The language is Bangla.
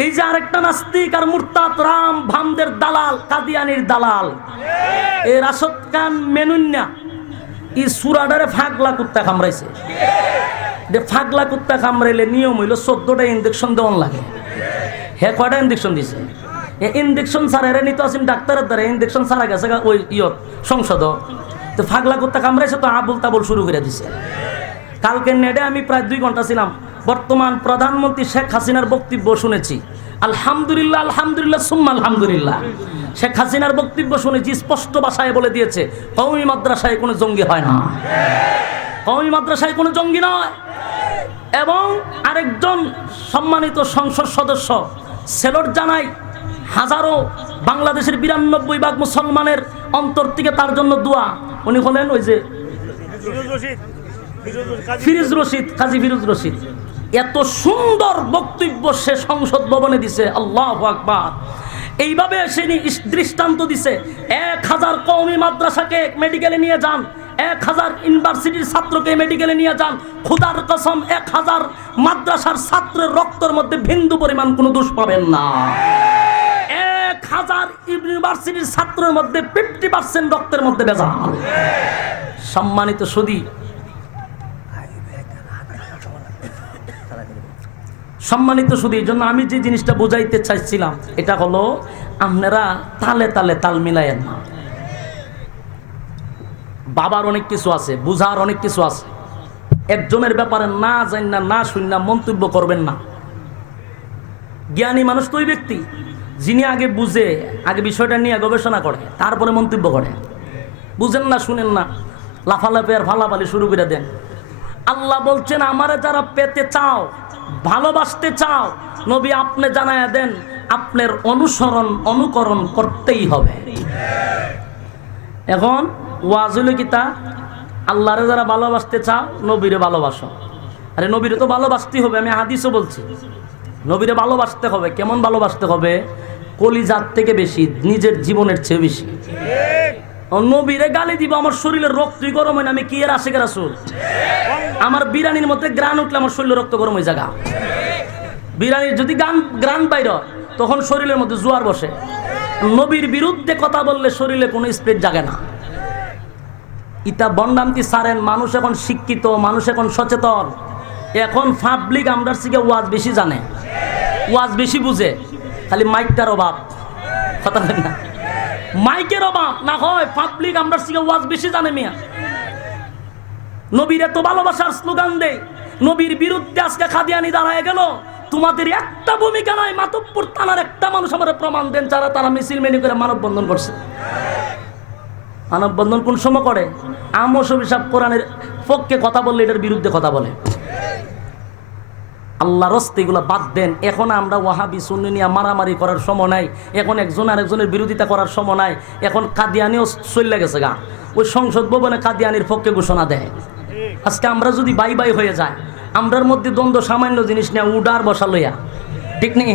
এই যে আরেকটা নাস্তিক আর মুরতাদ রাম ভামদের দালাল, কাদিয়ানির দালাল। এই রাশদ খান মেনুন্যা এই সুরাডারে ফাগলা কুত্তা কামড়াইছে যে ফাগলা কুত্তা কামড়াইলে নিয়ম হইল চোদ্দটা ইঞ্জেকশন দেওয়ান লাগে। হে কয়টা ইঞ্জেকশন দিছে? ইঞ্জেকশন ছাড়া এরা নিতে আসেন ডাক্তারের দ্বারা ইঞ্জেকশন ছাড়া গেছে ওই ইয়ত সংসদ। তো ফাগলা কুত্তা কামড়াইছে তো আবুল তাবুল শুরু করে দিছে। কালকে নেডে আমি প্রায় দুই ঘণ্টা ছিলাম। বর্তমান প্রধানমন্ত্রী শেখ হাসিনার বক্তব্য শুনেছি। আলহামদুলিল্লাহ আলহামদুলিল্লাহ সুম্মা আলহামদুলিল্লাহ। শেখ হাসিনার বক্তব্য শুনেছি স্পষ্ট ভাষায় বলে দিয়েছে কৌমি মাদ্রাসায় কোনো জঙ্গি হয় না। কৌমি মাদ্রাসায় কোনো জঙ্গি নয়। এবং আরেকজন সম্মানিত সংসদ সদস্য সেলট জানাই হাজারো বাংলাদেশের বিরানব্বই ভাগ মুসলমানের অন্তর থেকে তার জন্য দোয়া। উনি হলেন ওই যে ফিরোজ রশিদ কাজী ফিরোজ রশিদ। এত সুন্দর বক্তব্য সে সংসদ ভবনে দিছে, আল্লাহ আকবার। এইভাবে সে দৃষ্টান্ত দিছে, এক হাজার কৌমি মাদ্রাসাকে মেডিকেলে নিয়ে যান, এক হাজার ইউনিভার্সিটির ছাত্রকে মেডিকেলে নিয়ে যান, খুদার কসম এক হাজার মাদ্রাসার ছাত্রের রক্তের মধ্যে বিন্দু পরিমাণ কোনো দোষ পাবেন না। এক হাজার ইউনিভার্সিটির ছাত্রের মধ্যে ফিফটি পার্সেন্ট রক্তের মধ্যে ভেজাল। সম্মানিত সুদী সম্মানিত শুধু এই জন্য আমি যে জিনিসটা বোঝাইতে চাইছিলাম, এটা হলো আপনারা তালে তালে তাল মিলাইয়েন না। বাবার অনেক কিছু আছে, বুঝার অনেক কিছু আছে। একজনের ব্যাপারে না জান না না শুন না মন্তব্য করবেন না। জ্ঞানী মানুষ তো ওই ব্যক্তি, যিনি আগে বুঝে, আগে বিষয়টা নিয়ে গবেষণা করে, তারপরে মন্তব্য করে। বুঝেন না, শুনেন না, লাফালাফি আর ফালাফালি শুরু করে দেন। আল্লাহ বলছেন, আমারে যারা পেতে চাও ভালোবাসতে চাও, নবী আপনি জানায়া দেন, আপনার অনুসরণ, অনুকরণ করতেই হবে। এখন ওয়াজুল কিতা আল্লাহরে যারা ভালোবাসতে চাও, নবীরে ভালোবাসো। আরে নবীরে তো ভালোবাসতেই হবে, আমি হাদিসও বলছি। নবীরে ভালোবাসতে হবে, কেমন ভালোবাসতে হবে? কলিজাত থেকে বেশি, নিজের জীবনের চেয়ে বেশি। নবীরে গালি দিব, আমার শরীরের রক্তই গরম হয় না, আমি কি এর আশেখ রাসুল? আমার বিরানির মধ্যে গ্রান উঠলে আমার শরীরের রক্ত গরম হয়ে জায়গা বিরানির যদি গান, গ্রান বাইর তখন শরীরের মধ্যে জোয়ার বসে। নবীর বিরুদ্ধে কথা বললে শরীরে কোনো স্প্রেড জাগে না। ইতা বন্ডামতি সারেন, মানুষ এখন শিক্ষিত, মানুষ এখন সচেতন। এখন পাবলিক আমরার ওয়াজ বেশি জানে। ওয়াজ বেশি বুঝে। খালি মাইকটার অভাব। কথা না। মাইকের অভাব না হয় পাবলিক আমরার থেকে ওয়াজ বেশি জানে মিয়া। নবীর এত ভালোবাসার স্লোগান দেয় নবীর বিরুদ্ধে আজকে খাদিয়ানি দাঁড়ায় গেল। তোমাদের একটা ভূমিকা নাই মাতব্বর থানার একটা মানুষ আমার প্রমাণ দেন যারা তারা মিছিল মেনে করে মানববন্ধন করছে। মানববন্ধন কোন সময় করে? আমস অভিশাপ কোরআনের পক্ষে কথা বললে এটার বিরুদ্ধে কথা বলে। আল্লাহ রস্তে এগুলো বাদ দেন। এখন আমরা ওয়াহাবি, সুন্নি নিয়ে মারামারি করার সময় নাই। এখন একজন আরেকজনের বিরোধিতা করার সময় নাই। এখন কাদিয়ানিও চলে গেছে গা। ওই সংসদ ভবনে কাদিয়ানির পক্ষে ঘোষণা দেয়। আজকে আমরা যদি বাই বাই হয়ে যায়, আমরার মধ্যে দ্বন্দ্ব সামান্য জিনিস নেওয়া উডার বসা লইয়া। ঠিক নেই?